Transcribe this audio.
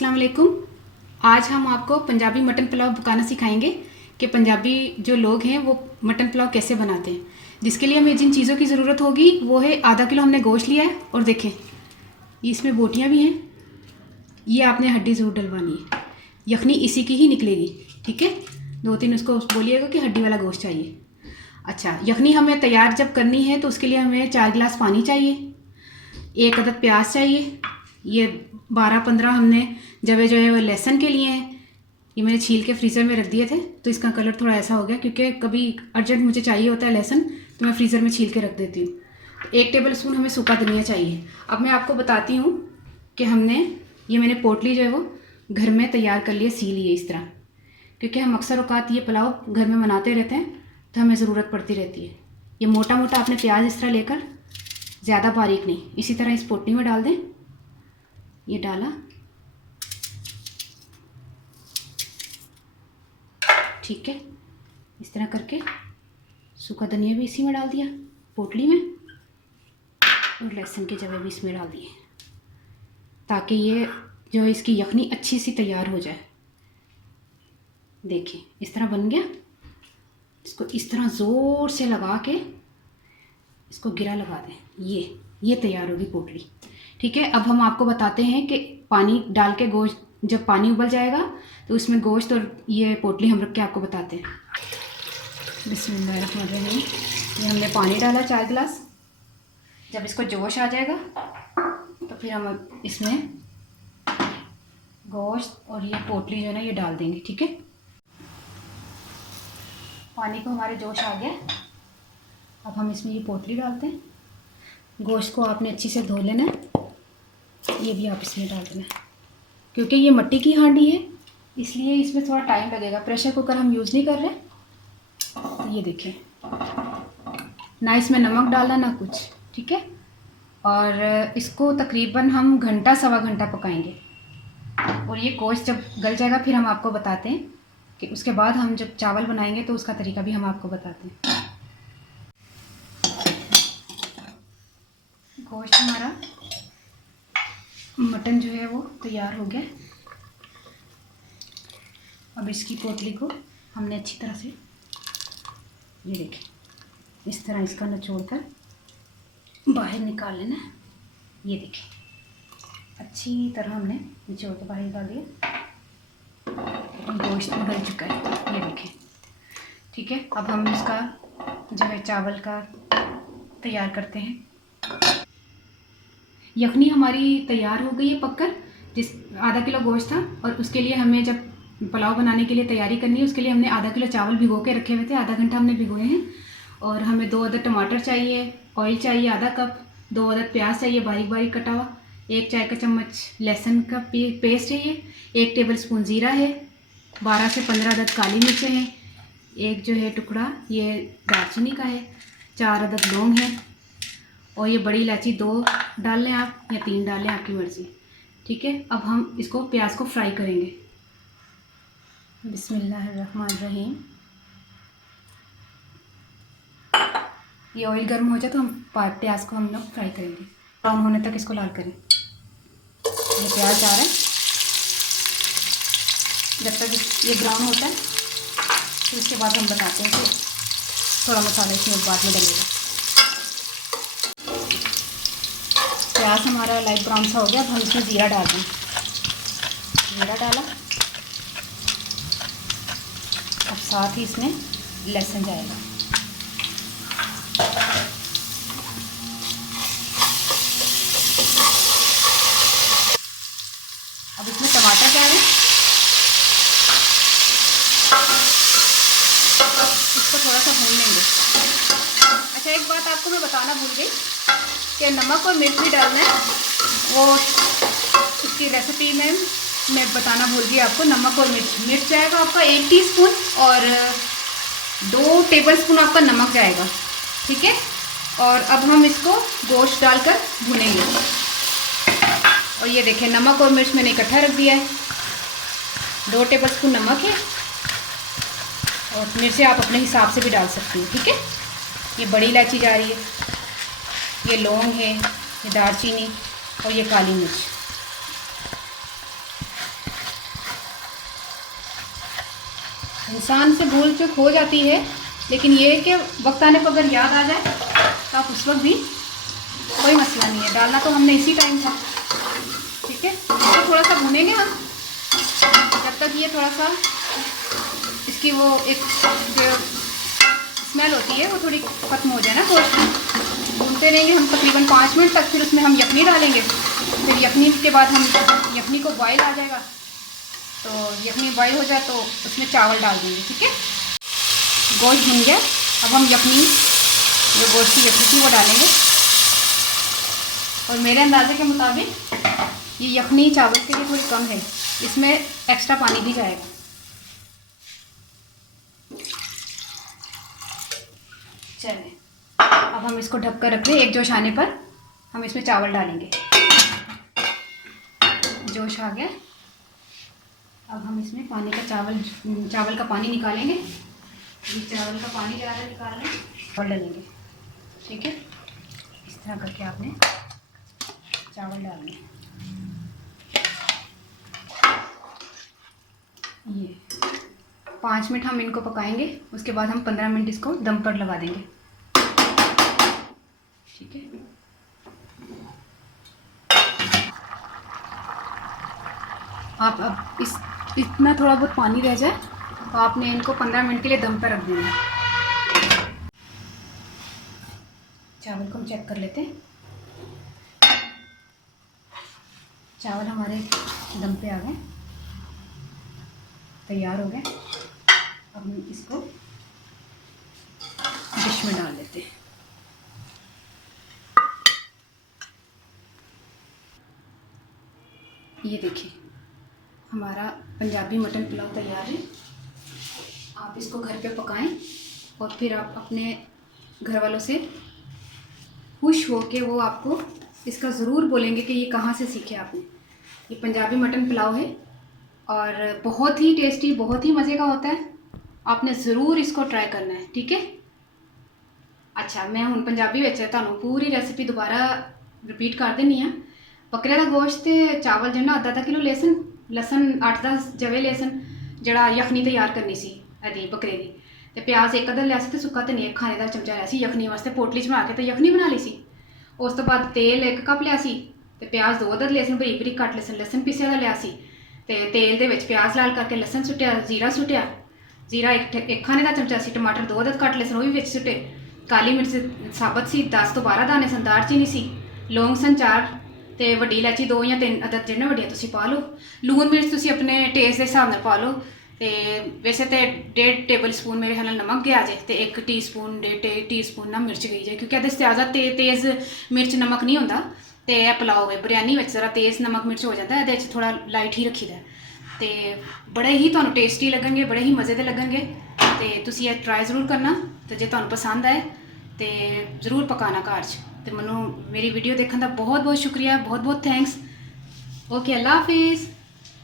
अस्सलाम वालेकुम। आज हम आपको पंजाबी मटन पुलाव पकाना सिखाएंगे कि पंजाबी जो लोग हैं वो मटन पुलाव कैसे बनाते हैं। जिसके लिए हमें जिन चीज़ों की ज़रूरत होगी वो है आधा किलो हमने गोश्त लिया है और देखें इसमें बोटियाँ भी हैं। ये आपने हड्डी ज़रूर डलवानी है, यखनी इसी की ही निकलेगी। ठीक है, 2-3 उसको बोलिएगा कि हड्डी वाला गोश्त चाहिए। अच्छा, यखनी हमें तैयार जब करनी है तो उसके लिए हमें 4 गिलास पानी चाहिए, 1 अदद प्याज चाहिए, ये 12-15 हमने जवे जो है वो लहसुन के लिए हैं। ये मैंने छील के फ्रीज़र में रख दिए थे तो इसका कलर थोड़ा ऐसा हो गया क्योंकि कभी अर्जेंट मुझे चाहिए होता है लहसुन तो मैं फ्रीज़र में छील के रख देती हूँ। 1 टेबल स्पून हमें सूखा धनिया चाहिए। अब मैं आपको बताती हूँ कि मैंने पोटली जो है वो घर में तैयार कर लिया, सी लिए इस तरह, क्योंकि हम अक्सर औकात ये पुलाव घर में बनाते रहते हैं तो हमें ज़रूरत पड़ती रहती है। ये मोटा मोटा आपने प्याज इस तरह लेकर, ज़्यादा बारीक नहीं, इसी तरह इस पोटली में डाल दें। ये डाला, ठीक है, इस तरह करके सूखा धनिया भी इसी में डाल दिया पोटली में और लहसुन के जवे भी इसमें डाल दिए ताकि ये जो है इसकी यखनी अच्छी सी तैयार हो जाए। देखिए इस तरह बन गया। इसको इस तरह ज़ोर से लगा के इसको गिरा लगा दें। ये तैयार होगी पोटली। ठीक है, अब हम आपको बताते हैं कि पानी डाल के गोश्त, जब पानी उबल जाएगा तो उसमें गोश्त और ये पोटली हम रख के आपको बताते हैं। बिस्मिल्लाहिर्रहमानिर्रहीम। ये हमने पानी डाला 4 गिलास। जब इसको जोश आ जाएगा तो फिर हम इसमें गोश्त और ये पोटली जो है ना ये डाल देंगे। ठीक है, पानी को हमारे जोश आ गया। अब हम इसमें ये पोटली डालते हैं। गोश्त को आपने अच्छी से धो लेना है, ये भी आप इसमें डाल देना है। क्योंकि ये मिट्टी की हांडी है इसलिए इसमें थोड़ा टाइम लगेगा। प्रेशर कुकर हम यूज़ नहीं कर रहे। तो ये देखिए, ना इसमें नमक डालना ना कुछ। ठीक है, और इसको तकरीबन हम घंटा सवा घंटा पकाएंगे और ये गोश्त जब गल जाएगा फिर हम आपको बताते हैं कि उसके बाद हम जब चावल बनाएंगे तो उसका तरीका भी हम आपको बताते हैं। गोश्त हमारा मटन जो है वो तैयार हो गया। अब इसकी पोटली को हमने अच्छी तरह से, ये देखिए, इस तरह इसका निचोड़ कर बाहर निकाल लेना है। ये देखिए अच्छी तरह हमने निचोड़ के बाहर निकाल दिया। गोश्त में गल चुका है, ये देखिए। ठीक है, अब हम इसका जो है चावल का तैयार करते हैं। यखनी हमारी तैयार हो गई है पककर। जिस आधा किलो गोश्त था और उसके लिए हमें जब पुलाव बनाने के लिए तैयारी करनी है उसके लिए हमने आधा किलो चावल भिगो के रखे हुए थे। आधा घंटा हमने भिगोए हैं। और हमें 2 अदद टमाटर चाहिए, ऑयल चाहिए आधा कप, 2 अदद प्याज चाहिए बारीक बारीक कटा हुआ, 1 चाय का चम्मच लहसुन का पेस्ट चाहिए, 1 टेबल स्पून ज़ीरा है, 12 से 15 अदद काली मिर्चें हैं, 1 जो है टुकड़ा ये दालचीनी का है, 4 अदद लौंग है और ये बड़ी इलायची 2 डाल लें आप या 3 डाल लें, आपकी मर्ज़ी। ठीक है, अब हम इसको प्याज को फ्राई करेंगे। बिस्मिल्लाहिर्रहमानिर्रहीम। ये ऑयल गर्म हो जाए तो हम प्याज को हम लोग फ्राई करेंगे, ब्राउन होने तक इसको लाल करें। ये प्याज आ रहा है, जब तक ये ब्राउन होता है तो उसके बाद हम बताते हैं कि थोड़ा मसाला इसमें बाद में डलेगा। प्याज हमारा लाइट ब्राउन सा हो गया। अब हम इसमें ज़ीरा डाल दें। ज़ीरा डाला, अब साथ ही इसमें लहसुन जाएगा। अब इसमें टमाटर डाल दें, इसको थोड़ा सा भून लेंगे। अच्छा, एक बात आपको मैं बताना भूल गई कि नमक और मिर्च भी डालना है। वो इसकी रेसिपी में मैं बताना भूल गई आपको। नमक और मिर्च जाएगा आपका 1 टीस्पून और 2 टेबलस्पून आपका नमक जाएगा। ठीक है, और अब हम इसको गोश्त डालकर भूनेंगे। और ये देखें, नमक और मिर्च मैंने इकट्ठा रख दिया है। 2 टेबलस्पून नमक है और मिर्चें आप अपने हिसाब से भी डाल सकती हैं। ठीक है, ये बड़ी इलायची जा रही है, ये लौंग है, ये दालचीनी और ये काली मिर्च। इंसान से भूल चूक हो जाती है, लेकिन ये है कि वक्त आने पर अगर याद आ जाए तो आप उस वक्त भी कोई मसला नहीं है। डालना तो हमने इसी टाइम था, ठीक है। इसको थोड़ा सा भूनेंगे हम जब तक ये थोड़ा सा इसकी वो एक जो स्मेल होती है वो थोड़ी खत्म हो जाए ना। गोश्त भूनते रहेंगे हम तकरीबन 5 मिनट तक। फिर उसमें हम यखनी डालेंगे। फिर यखनी के बाद हम यखनी को बॉयल आ जाएगा, तो यखनी बॉयल हो जाए तो उसमें चावल डाल देंगे, ठीक है। गोश्त भुन गया, अब हम यखनी जो गोश्त की यखनी थी वो डालेंगे। और मेरे अंदाजे के मुताबिक ये यखनी चावल के लिए थोड़ी कम है, इसमें एक्स्ट्रा पानी भी जाएगा। चलें, अब हम इसको ढक कर रख दें। एक जोश आने पर हम इसमें चावल डालेंगे। जोश आ गया, अब हम इसमें पानी का चावल का पानी निकालेंगे। चावल का पानी ज़्यादा निकाल लें और डालेंगे, ठीक है। इस तरह करके आपने चावल डालने। ये 5 मिनट हम इनको पकाएंगे, उसके बाद हम 15 मिनट इसको दम पर लगा देंगे, ठीक है। आप अब इतना थोड़ा बहुत पानी रह जाए तो आपने इनको 15 मिनट के लिए दम पर रख देना। चावल को हम चेक कर लेते हैं। चावल हमारे दम पे आ गए, तैयार हो गए। अब हम इसको डिश में डाल लेते हैं। ये देखिए, हमारा पंजाबी मटन पुलाव तैयार है। आप इसको घर पे पकाएं और फिर आप अपने घर वालों से खुश हो के वो आपको इसका ज़रूर बोलेंगे कि ये कहाँ से सीखे आपने। ये पंजाबी मटन पुलाव है और बहुत ही टेस्टी, बहुत ही मज़े का होता है। आपने ज़रूर इसको ट्राई करना है, ठीक है। अच्छा, मैं हूँ पंजाबी विच तुहानूं पूरी रेसिपी दोबारा रिपीट कर देनी है। बकरे का गोश्त ते चावल जो ना आधा किलो लसन 8-10 जवे लसन जड़ा यखनी तैयार करनी सी एदी बकरे की, ते प्याज एक अद्धा लिया सी ते सुक्का धनिया एक खाने का चमचा लिया सी यखनी वास्ते। पोटली च बना के ते यखनी बना ली सी। उस तो बाद तेल 1 कप लिया सी ते प्याज 2 अद्ध लसन बरीक बरीक कट लसन पीसिया दा लिया सी ते तेल दे विच प्याज लाल करके लसन सुट्टिया, जीरा सुट्टिया, जीरा एक खाने का चमचा सी, टमाटर 2 अद्ध कट लसन वो भी विच सुट्टे, काली मिर्च साबत सी 10 तो 12 दाने सन, दालचीनी सी, लौंग सन 4 ते वड्डी इलायची 2 या 3 अदद जिन्ना वड्डियां तुसीं पा लो। लून मिर्च तुसीं अपने टेस्ट के हिसाब नाल पा लो। ते वैसे तो 1.5 टेबल स्पून मेरे ख्याल नमक गया जे, ते 1 टीस्पून 1.5 टीस्पून ना मिर्च गई जाए, क्योंकि एहदे ज़्यादा तेज़ मिर्च नमक नहीं होंदा। ते पुलाव है बिरयानी में ज़रा तेज़ नमक मिर्च हो जाता है, एहदे च थोड़ा लाइट ही रखी दा। ते बड़े ही तुहानूं टेस्टी लगणगे, बड़े ही मज़े दे लगणगे। ते तुसीं ये ट्राई ज़रूर करना। ते जे तुहानूं पसंद आए तो ज़रूर पकाना घर च। तो मैनू मेरी वीडियो देखने का बहुत बहुत शुक्रिया, बहुत बहुत थैंक्स। ओके, अल्लाह हाफिज़।